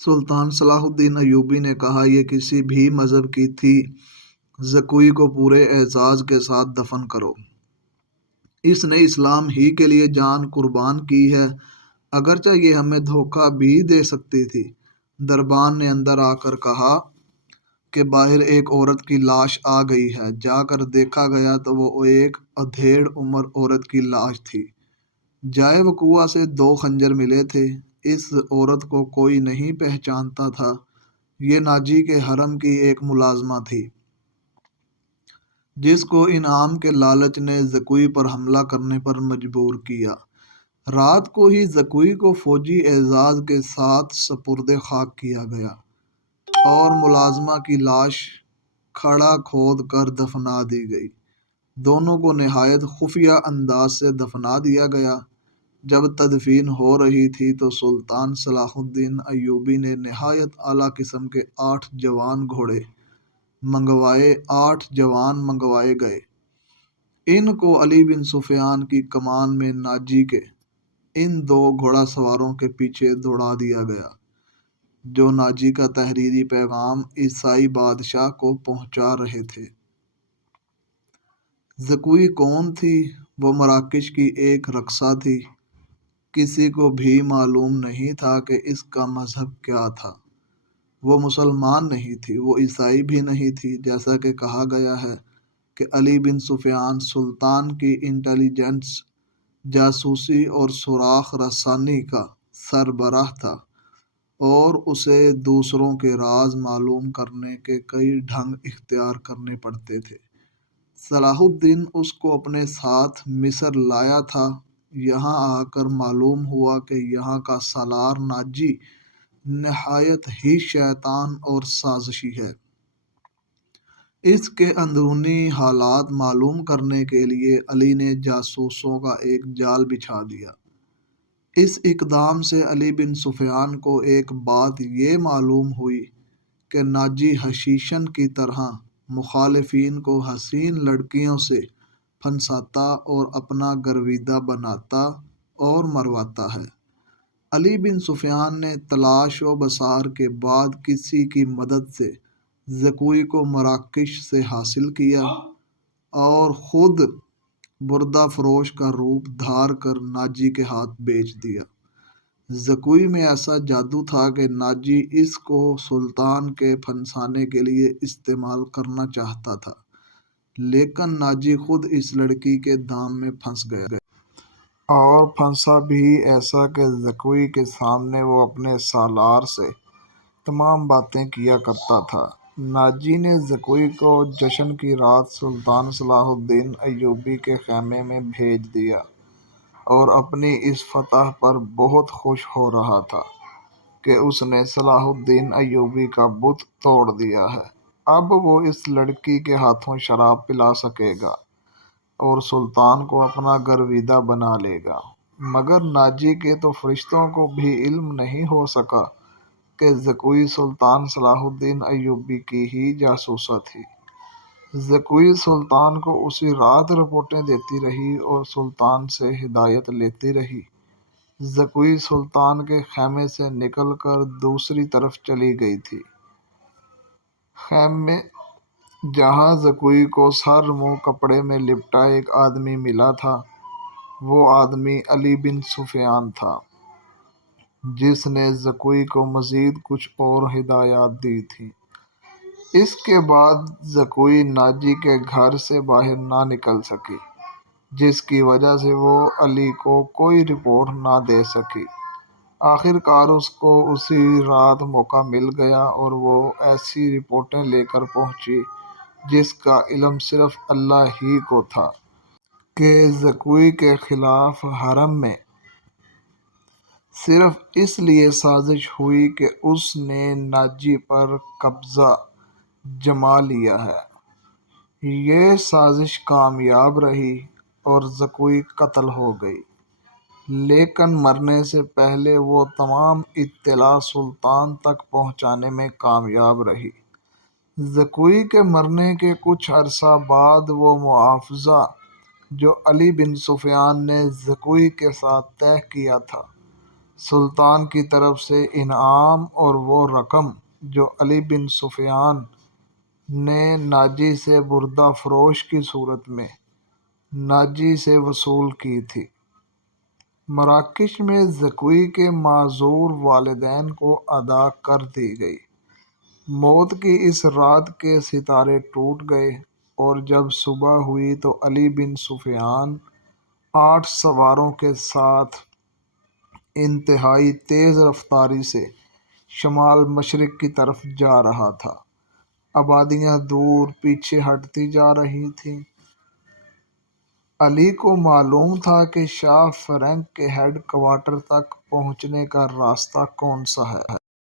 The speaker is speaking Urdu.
سلطان صلاح الدین ایوبی نے کہا، یہ کسی بھی مذہب کی تھی، زکوی کو پورے اعزاز کے ساتھ دفن کرو۔ اس نے اسلام ہی کے لیے جان قربان کی ہے، اگرچہ یہ ہمیں دھوکہ بھی دے سکتی تھی۔ دربان نے اندر آ کر کہا کہ باہر ایک عورت کی لاش آ گئی ہے۔ جا کر دیکھا گیا تو وہ ایک ادھیڑ عمر عورت کی لاش تھی۔ جائے وقوعہ سے 2 خنجر ملے تھے۔ اس عورت کو کوئی نہیں پہچانتا تھا۔ یہ ناجی کے حرم کی ایک ملازمہ تھی، جس کو انعام کے لالچ نے زکوی پر حملہ کرنے پر مجبور کیا۔ رات کو ہی زکوی کو فوجی اعزاز کے ساتھ سپرد خاک کیا گیا اور ملازمہ کی لاش کھڑا کھود کر دفنا دی گئی۔ دونوں کو نہایت خفیہ انداز سے دفنا دیا گیا۔ جب تدفین ہو رہی تھی تو سلطان صلاح الدین ایوبی نے نہایت اعلیٰ قسم کے 8 جوان گھوڑے منگوائے گئے۔ ان کو علی بن سفیان کی کمان میں ناجی کے ان 2 گھوڑا سواروں کے پیچھے دوڑا دیا گیا، جو ناجی کا تحریری پیغام عیسائی بادشاہ کو پہنچا رہے تھے۔ زکوی کون تھی؟ وہ مراکش کی ایک رقصہ تھی۔ کسی کو بھی معلوم نہیں تھا کہ اس کا مذہب کیا تھا۔ وہ مسلمان نہیں تھی، وہ عیسائی بھی نہیں تھی۔ جیسا کہ کہا گیا ہے کہ علی بن سفیان سلطان کی انٹیلیجنس، جاسوسی اور سراغ رسانی کا سربراہ تھا، اور اسے دوسروں کے راز معلوم کرنے کے کئی ڈھنگ اختیار کرنے پڑتے تھے۔ صلاح الدین اس کو اپنے ساتھ مصر لایا تھا۔ یہاں آ کر معلوم ہوا کہ یہاں کا سالار ناجی نہایت ہی شیطان اور سازشی ہے۔ اس کے اندرونی حالات معلوم کرنے کے لیے علی نے جاسوسوں کا ایک جال بچھا دیا۔ اس اقدام سے علی بن سفیان کو ایک بات یہ معلوم ہوئی کہ ناجی حشیشن کی طرح مخالفین کو حسین لڑکیوں سے پھنساتا اور اپنا گرویدہ بناتا اور مرواتا ہے۔ علی بن سفیان نے تلاش و بصار کے بعد کسی کی مدد سے زکوی کو مراکش سے حاصل کیا اور خود بردہ فروش کا روپ دھار کر ناجی کے ہاتھ بیچ دیا۔ زکوی میں ایسا جادو تھا کہ ناجی اس کو سلطان کے پھنسانے کے لیے استعمال کرنا چاہتا تھا، لیکن ناجی خود اس لڑکی کے دام میں پھنس گیا، اور پھنسا بھی ایسا کہ زکوی کے سامنے وہ اپنے سالار سے تمام باتیں کیا کرتا تھا۔ ناجی نے زکوی کو جشن کی رات سلطان صلاح الدین ایوبی کے خیمے میں بھیج دیا اور اپنی اس فتح پر بہت خوش ہو رہا تھا کہ اس نے صلاح الدین ایوبی کا بت توڑ دیا ہے۔ اب وہ اس لڑکی کے ہاتھوں شراب پلا سکے گا اور سلطان کو اپنا گرویدہ بنا لے گا۔ مگر ناجی کے تو فرشتوں کو بھی علم نہیں ہو سکا کہ زکوی سلطان صلاح الدین ایوبی کی ہی جاسوسہ تھی۔ زکوی سلطان کو اسی رات رپورٹیں دیتی رہی اور سلطان سے ہدایت لیتی رہی۔ زکوی سلطان کے خیمے سے نکل کر دوسری طرف چلی گئی تھی۔ خیمے جہاں زکوی کو سر منہ کپڑے میں لپٹا ایک آدمی ملا تھا، وہ آدمی علی بن سفیان تھا، جس نے زکوی کو مزید کچھ اور ہدایات دی تھیں۔ اس کے بعد زکوی ناجی کے گھر سے باہر نہ نکل سکی، جس کی وجہ سے وہ علی کو کوئی رپورٹ نہ دے سکی۔ آخر کار اس کو اسی رات موقع مل گیا اور وہ ایسی رپورٹیں لے کر پہنچی جس کا علم صرف اللہ ہی کو تھا کہ زکوی کے خلاف حرم میں صرف اس لیے سازش ہوئی کہ اس نے ناجی پر قبضہ جما لیا ہے۔ یہ سازش کامیاب رہی اور زکوی قتل ہو گئی، لیکن مرنے سے پہلے وہ تمام اطلاع سلطان تک پہنچانے میں کامیاب رہی۔ زکوی کے مرنے کے کچھ عرصہ بعد وہ معاوضہ جو علی بن سفیان نے زکوی کے ساتھ طے کیا تھا، سلطان کی طرف سے انعام اور وہ رقم جو علی بن سفیان نے ناجی سے بردہ فروش کی صورت میں ناجی سے وصول کی تھی، مراکش میں زکوی کے معذور والدین کو ادا کر دی گئی۔ موت کی اس رات کے ستارے ٹوٹ گئے اور جب صبح ہوئی تو علی بن سفیان 8 سواروں کے ساتھ انتہائی تیز رفتاری سے شمال مشرق کی طرف جا رہا تھا۔ آبادیاں دور پیچھے ہٹتی جا رہی تھیں۔ علی کو معلوم تھا کہ شاہ فرنگ کے ہیڈ کوارٹر تک پہنچنے کا راستہ کون سا ہے۔